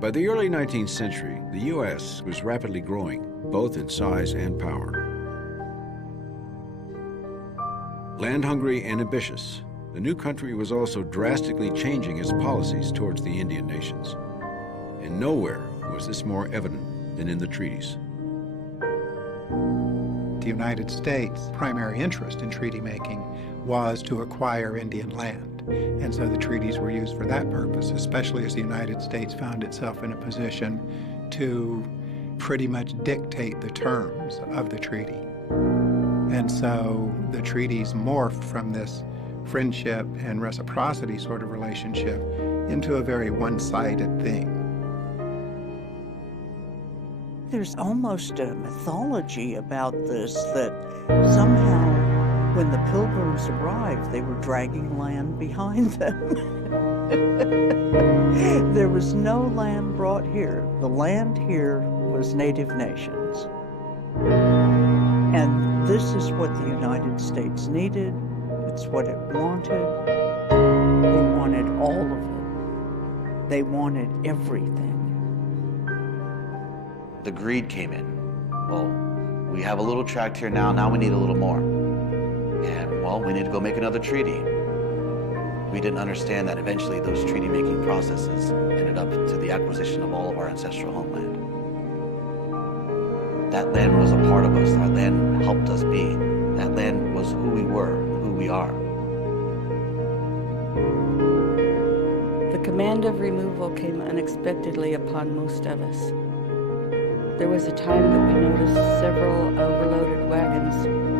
By the early 19th century, the U.S. was rapidly growing, both in size and power. Land-hungry and ambitious, the new country was also drastically changing its policies towards the Indian nations. And nowhere was this more evident than in the treaties. The United States' primary interest in treaty making was to acquire Indian land. And so the treaties were used for that purpose, especially as the United States found itself in a position to pretty much dictate the terms of the treaty. And so the treaties morphed from this friendship and reciprocity sort of relationship into a very one-sided thing. There's almost a mythology about this, that somehow when the Pilgrims arrived, they were dragging land behind them. There was no land brought here. The land here was Native nations. And this is what the United States needed. It's what it wanted. They wanted all of it. They wanted everything. The greed came in. Well, we have a little tract here now we need a little more. And, well, we need to go make another treaty. We didn't understand that eventually those treaty-making processes ended up to the acquisition of all of our ancestral homeland. That land was a part of us. That land helped us be. That land was who we were, who we are. The command of removal came unexpectedly upon most of us. There was a time that we noticed several overloaded wagons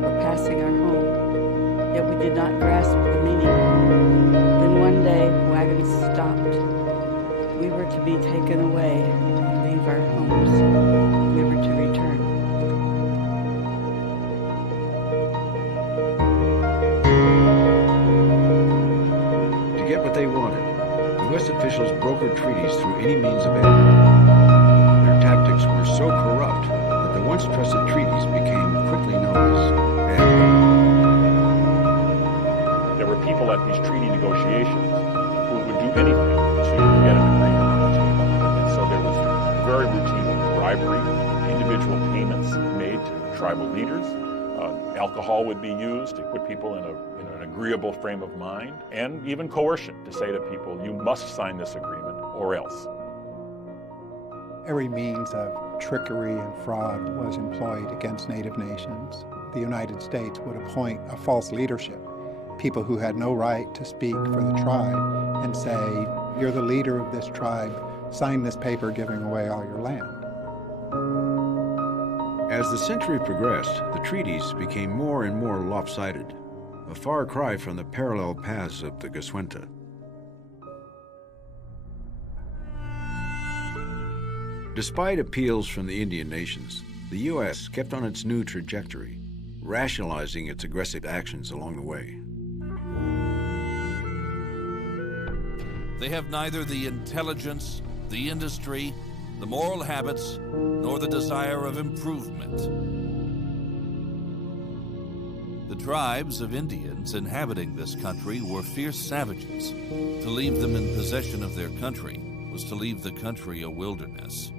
were passing our home, yet we did not grasp the meaning. Then one day, wagons stopped. We were to be taken away and leave our homes, never to return. To get what they wanted, U.S. officials brokered treaties through any means available. Their tactics were so corrupt that the once trusted treaties became quickly known as bad. There were people at these treaty negotiations who would do anything to get an agreement on the table. And so there was very routine bribery, individual payments made to tribal leaders. Alcohol would be used to put people in an agreeable frame of mind, and even coercion to say to people, you must sign this agreement or else. Every means of trickery and fraud was employed against Native nations. The United States would appoint a false leadership, people who had no right to speak for the tribe, and say, you're the leader of this tribe, sign this paper giving away all your land. As the century progressed, the treaties became more and more lopsided, a far cry from the parallel paths of the Goswenta. Despite appeals from the Indian nations, the U.S. kept on its new trajectory, rationalizing its aggressive actions along the way. They have neither the intelligence, the industry, the moral habits, nor the desire of improvement. The tribes of Indians inhabiting this country were fierce savages. To leave them in possession of their country was to leave the country a wilderness.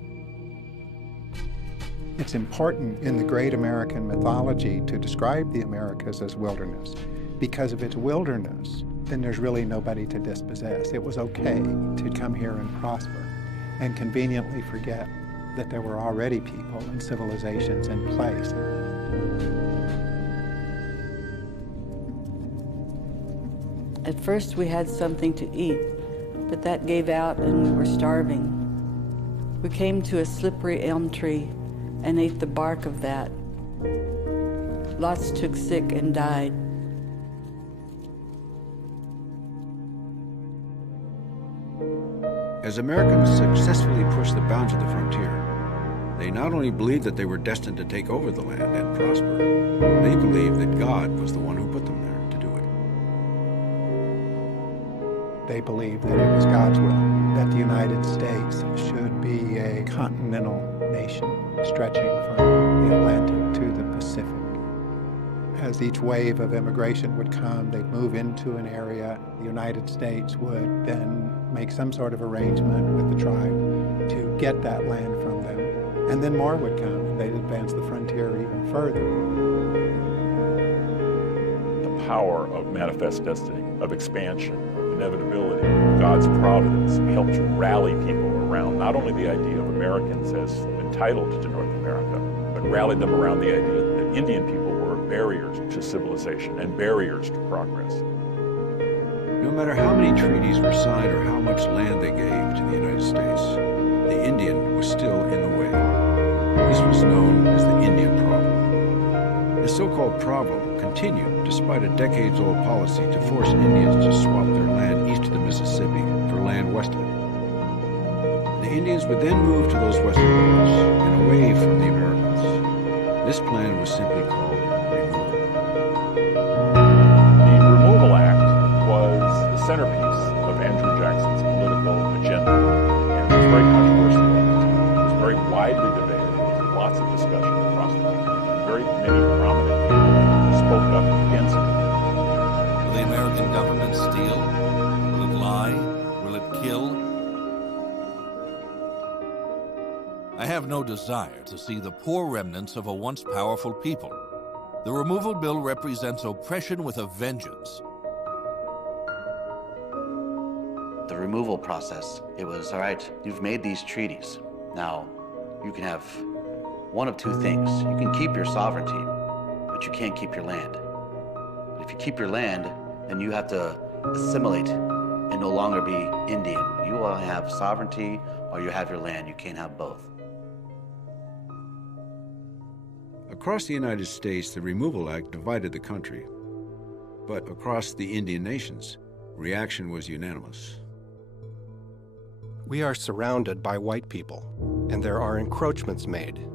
It's important in the great American mythology to describe the Americas as wilderness. Because of its wilderness, then there's really nobody to dispossess. It was okay to come here and prosper and conveniently forget that there were already people and civilizations in place. At first we had something to eat, but that gave out and we were starving. We came to a slippery elm tree and ate the bark of that. Lots took sick and died. As Americans successfully pushed the bounds of the frontier, they not only believed that they were destined to take over the land and prosper, they believed that God was the one who put them there to do it. They believed that it was God's will, that the United States should be a continental nation stretching from the Atlantic to the Pacific. As each wave of immigration would come, they'd move into an area. The United States would then make some sort of arrangement with the tribe get that land from them. And then more would come, and they'd advance the frontier even further. The power of manifest destiny, of expansion, of inevitability, God's providence helped rally people around not only the idea of Americans as entitled to North America, but rallied them around the idea that Indian people were barriers to civilization and barriers to progress. No matter how many treaties were signed or how much land they gave to the United States, the Indian was still in the way. This was known as the Indian problem. This so-called problem continued despite a decades-old policy to force Indians to swap their land east of the Mississippi for land west of it. The Indians would then move to those western borders and away from the Americans. This plan was simply called removal. The Removal Act was the centerpiece of Andrew Jackson's political agenda, and it was very controversial at the time. It was very widely debated. There was lots of discussion across the country. Very many prominent people spoke up against it. Will the American government steal? Will it lie? Will it kill? I have no desire to see the poor remnants of a once powerful people. The removal bill represents oppression with a vengeance. The removal process, it was, all right, you've made these treaties. Now, you can have one of two things. You can keep your sovereignty, but you can't keep your land. But if you keep your land, then you have to assimilate and no longer be Indian. You will have sovereignty or you have your land. You can't have both. Across the United States, the Removal Act divided the country. But across the Indian nations, reaction was unanimous. We are surrounded by white people, and there are encroachments made.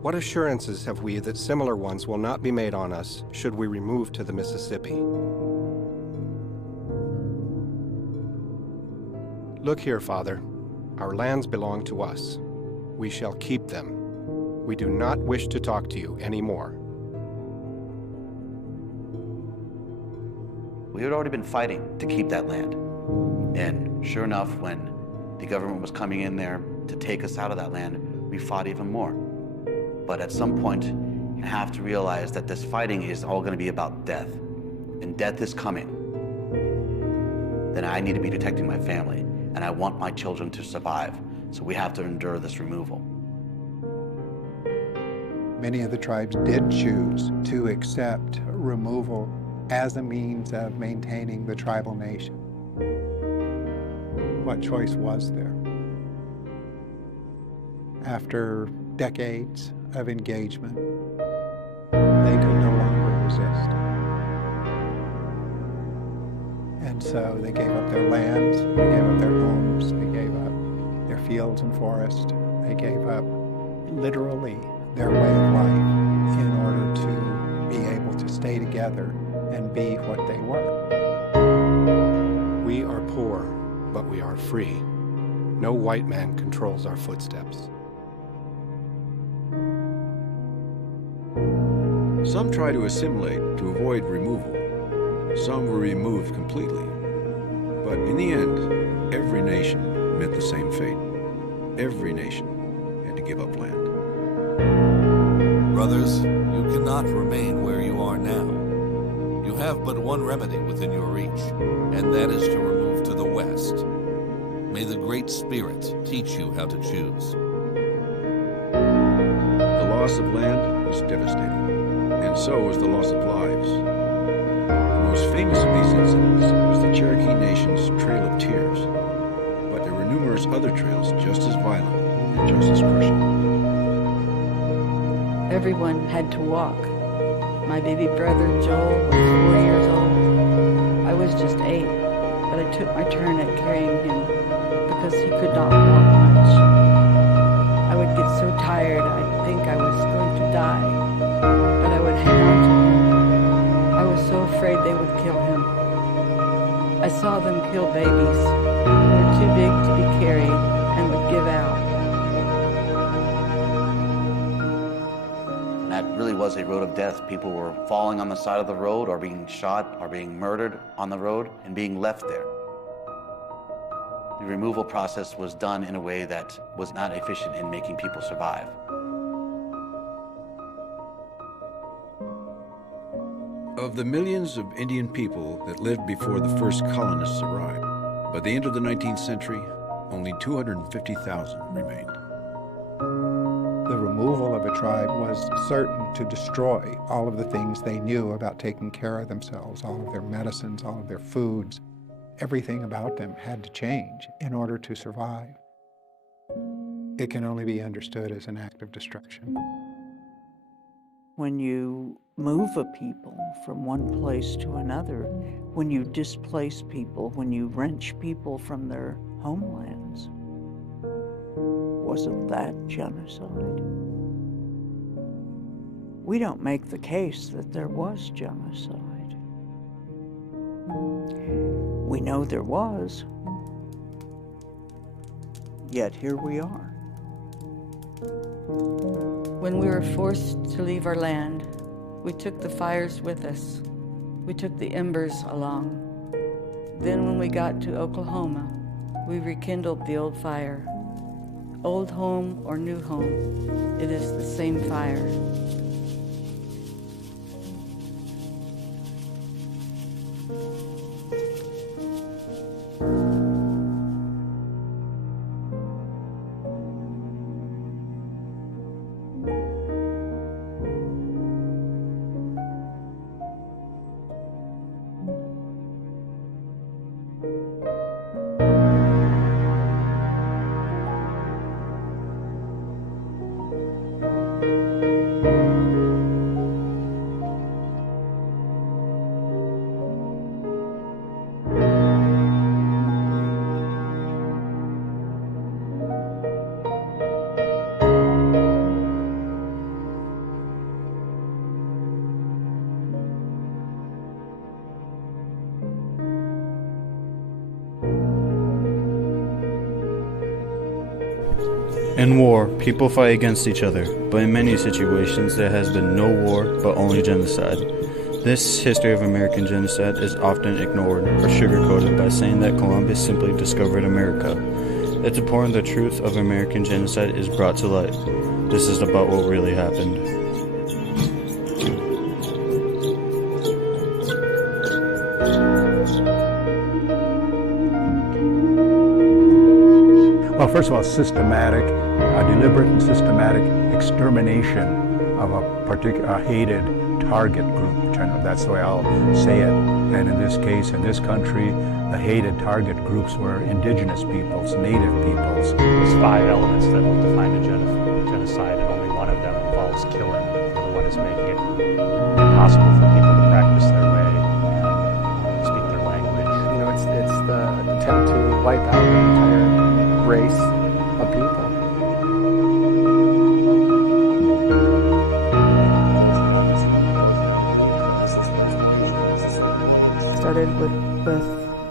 What assurances have we that similar ones will not be made on us should we remove to the Mississippi? Look here, Father. Our lands belong to us. We shall keep them. We do not wish to talk to you anymore. We had already been fighting to keep that land. And sure enough, when the government was coming in there to take us out of that land, we fought even more. But at some point, you have to realize that this fighting is all going to be about death. And death is coming. Then I need to be protecting my family, and I want my children to survive. So we have to endure this removal. Many of the tribes did choose to accept removal as a means of maintaining the tribal nation. What choice was there? After decades of engagement, they could no longer resist. And so they gave up their lands, they gave up their homes, they gave up their fields and forests, they gave up literally their way of life in order to be able to stay together and be what they were. We are poor, but we are free. No white man controls our footsteps. Some tried to assimilate to avoid removal. Some were removed completely. But in the end, every nation met the same fate. Every nation had to give up land. Brothers, you cannot remain where you are now. You have but one remedy within your reach, and that is to remove to the west. May the Great Spirit teach you how to choose. The loss of land was devastating, and so was the loss of lives. The most famous of these incidents was the Cherokee Nation's Trail of Tears, but there were numerous other trails just as violent and just as crushing. Everyone had to walk. My baby brother Joel was 4 years old. I was just 8, but I took my turn at carrying him because he could not walk much. I would get so tired I'd think I was going to die, but I would hang on to him. I was so afraid they would kill him. I saw them kill babies who were too big to be carried and would give out. That really was a road of death. People were falling on the side of the road or being shot or being murdered on the road and being left there. the removal process was done in a way that was not efficient in making people survive. Of the millions of Indian people that lived before the first colonists arrived, by the end of the 19th century, only 250,000 remained. The removal of a tribe was certain to destroy all of the things they knew about taking care of themselves, all of their medicines, all of their foods. Everything about them had to change in order to survive. It can only be understood as an act of destruction. When you move a people from one place to another, when you displace people, when you wrench people from their homelands, wasn't that genocide? We don't make the case that there was genocide. We know there was, yet here we are. When we were forced to leave our land, we took the fires with us. We took the embers along. Then when we got to Oklahoma, we rekindled the old fire. Old home or new home, it is the same fire. In war, people fight against each other, but in many situations there has been no war, but only genocide. This history of American genocide is often ignored or sugarcoated by saying that Columbus simply discovered America. It's important the truth of American genocide is brought to light. This is about what really happened. Well, first of all, deliberate and systematic extermination of a hated target group. That's the way I'll say it. And in this case, in this country, the hated target groups were indigenous peoples, native peoples. There's 5 elements that will define a genocide, and only one of them involves killing. The other one is making it impossible for people to practice their way and speak their language. You know, it's the attempt to wipe out an entire race of people. Started with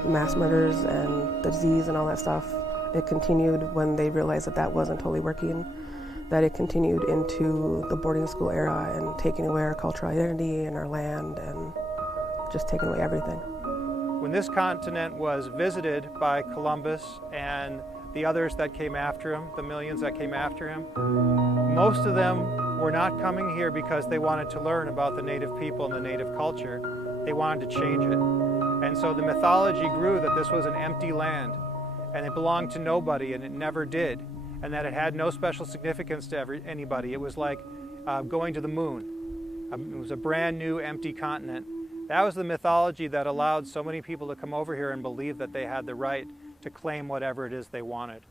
mass murders and the disease and all that stuff. It continued when they realized that wasn't totally working, that it continued into the boarding school era and taking away our cultural identity and our land and just taking away everything. When this continent was visited by Columbus and the others that came after him, the millions that came after him, most of them were not coming here because they wanted to learn about the native people and the native culture. They wanted to change it. And so the mythology grew that this was an empty land and it belonged to nobody, and it never did, and that it had no special significance to anybody. It was like going to the moon. It was a brand new empty continent. That was the mythology that allowed so many people to come over here and believe that they had the right to claim whatever it is they wanted.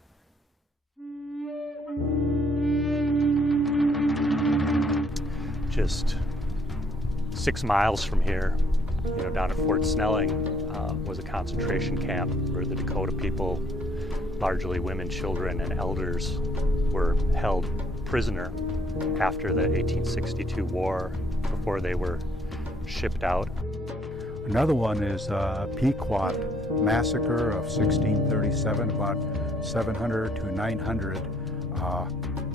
Just 6 miles from here, down at Fort Snelling, was a concentration camp where the Dakota people, largely women, children, and elders, were held prisoner after the 1862 war, before they were shipped out. Another one is Pequot Massacre of 1637. About 700 to 900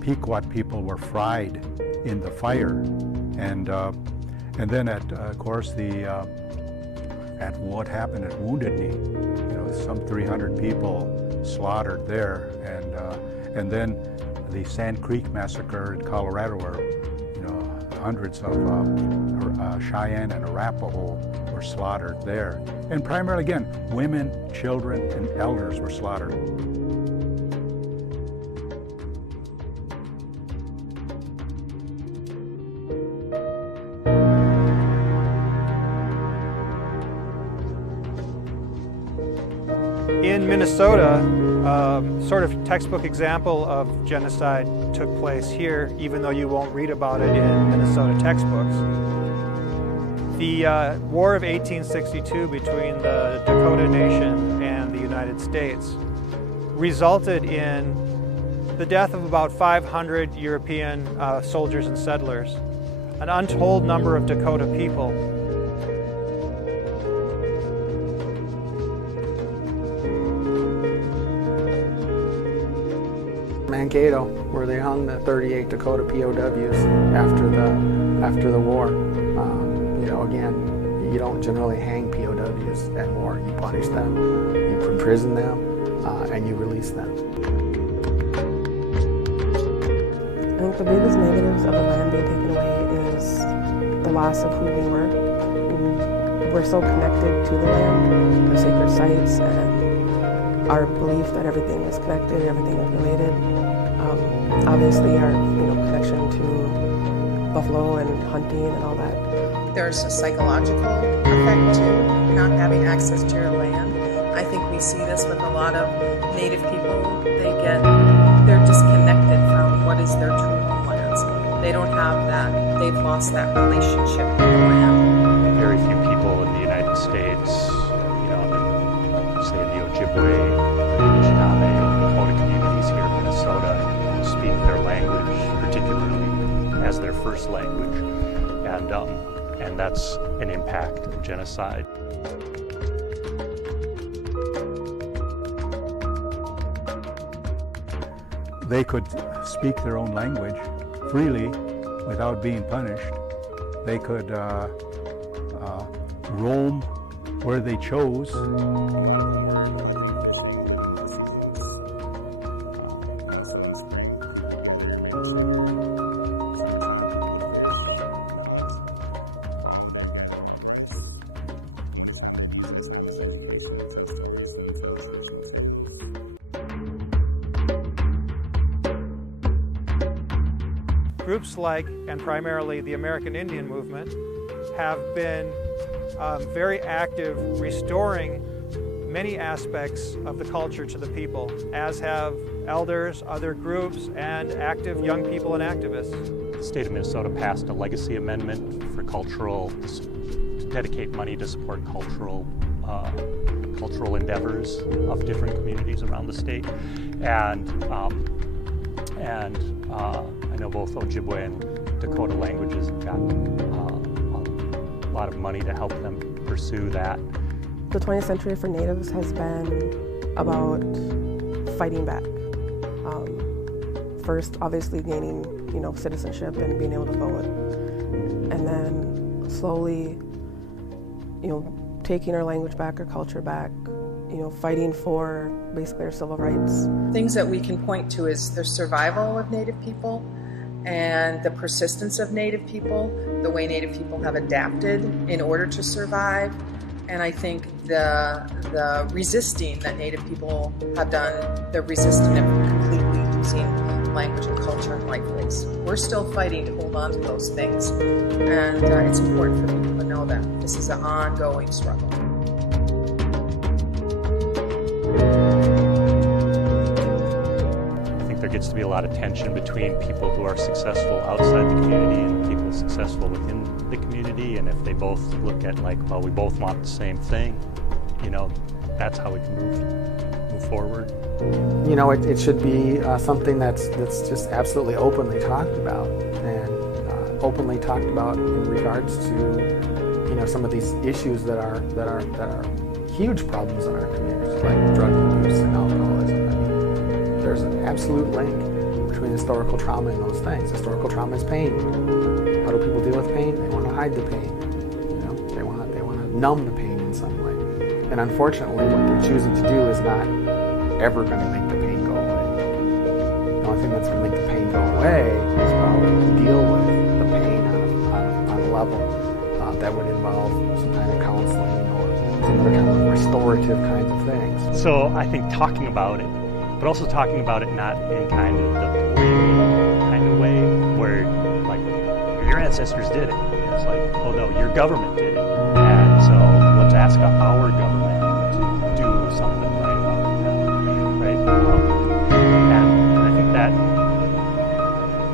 Pequot people were fried in the fire, and then of course at what happened at Wounded Knee, some 300 people slaughtered there, and then the Sand Creek massacre in Colorado, where hundreds of Cheyenne and Arapaho were slaughtered there, and primarily again women, children, and elders were slaughtered. In Minnesota, sort of textbook example of genocide took place here, even though you won't read about it in Minnesota textbooks. The War of 1862 between the Dakota Nation and the United States resulted in the death of about 500 European soldiers and settlers, an untold number of Dakota people. Mankato, where they hung the 38 Dakota POWs after the war. Again, you don't generally hang POWs at war. You punish them, you imprison them, and you release them. I think the biggest negatives of the land being taken away is the loss of who we were. We're so connected to the land, the sacred sites, and our belief that everything is connected, everything is related. Obviously, our connection to buffalo and hunting and all that. There's a psychological effect to not having access to your land. I think we see this with a lot of Native people. They're disconnected from what is their true homelands. They don't have that. They've lost that relationship with the land. Very few people in the United States, say the Ojibwe, Anishinaabe, Dakota communities here in Minnesota, who speak their language, particularly as their first language, and that's an impact of genocide. They could speak their own language freely without being punished. They could roam where they chose. Groups like, and primarily the American Indian Movement, have been very active restoring many aspects of the culture to the people, as have elders, other groups, and active young people and activists. The state of Minnesota passed a legacy amendment for to dedicate money to support cultural endeavors of different communities around the state, and I know both Ojibwe and Dakota languages have gotten a lot of money to help them pursue that. The 20th century for Natives has been about fighting back. First, obviously gaining, citizenship and being able to vote, and then slowly, taking our language back, our culture back, fighting for basically our civil rights. Things that we can point to is the survival of Native people and the persistence of Native people, the way Native people have adapted in order to survive. And I think the resisting that Native people have done, the resisting of completely losing language and culture and life place. We're still fighting to hold on to those things. And it's important for people to know that this is an ongoing struggle. There gets to be a lot of tension between people who are successful outside the community and people successful within the community, and if they both look at we both want the same thing, that's how we can move forward. It should be something that's just absolutely openly talked about, and openly talked about in regards to some of these issues that are huge problems in our communities, like drug abuse and alcoholism. There's an absolute link between historical trauma and those things. Historical trauma is pain. How do people deal with pain? They want to hide the pain. They want to numb the pain in some way. And unfortunately, what they're choosing to do is not ever going to make the pain go away. The only thing that's going to make the pain go away is to deal with the pain on a level that would involve some kind of counseling or some other kind of restorative kinds of things. So I think talking about it, but also talking about it not in kind of the blaming kind of way where like your ancestors did it. It's like, oh no, your government did it. And so let's ask our government to do something right about it now. Right? And I think that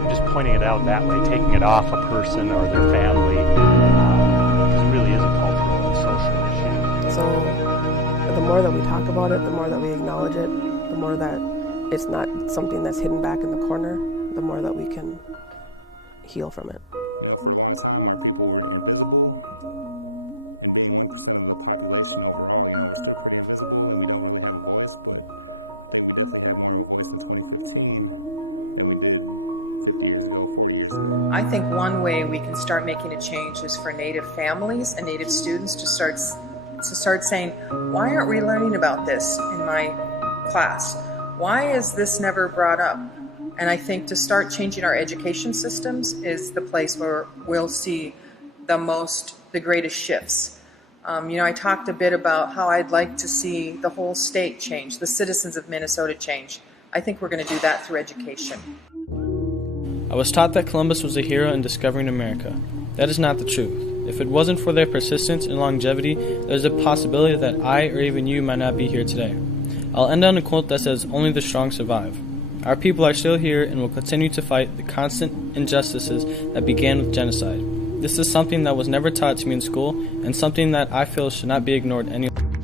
just pointing it out that way, taking it off a person or their family, because it really is a cultural and social issue. So the more that we talk about it, the more that we acknowledge it, the more that it's not something that's hidden back in the corner, the more that we can heal from it. I think one way we can start making a change is for Native families and Native students to start saying, why aren't we learning about this in my class? Why is this never brought up? And I think to start changing our education systems is the place where we'll see the greatest shifts. I talked a bit about how I'd like to see the whole state change, the citizens of Minnesota change. I think we're going to do that through education. I was taught that Columbus was a hero in discovering America. That is not the truth. If it wasn't for their persistence and longevity, there's a possibility that I or even you might not be here today. I'll end on a quote that says, "Only the strong survive." Our people are still here and will continue to fight the constant injustices that began with genocide. This is something that was never taught to me in school and something that I feel should not be ignored any longer.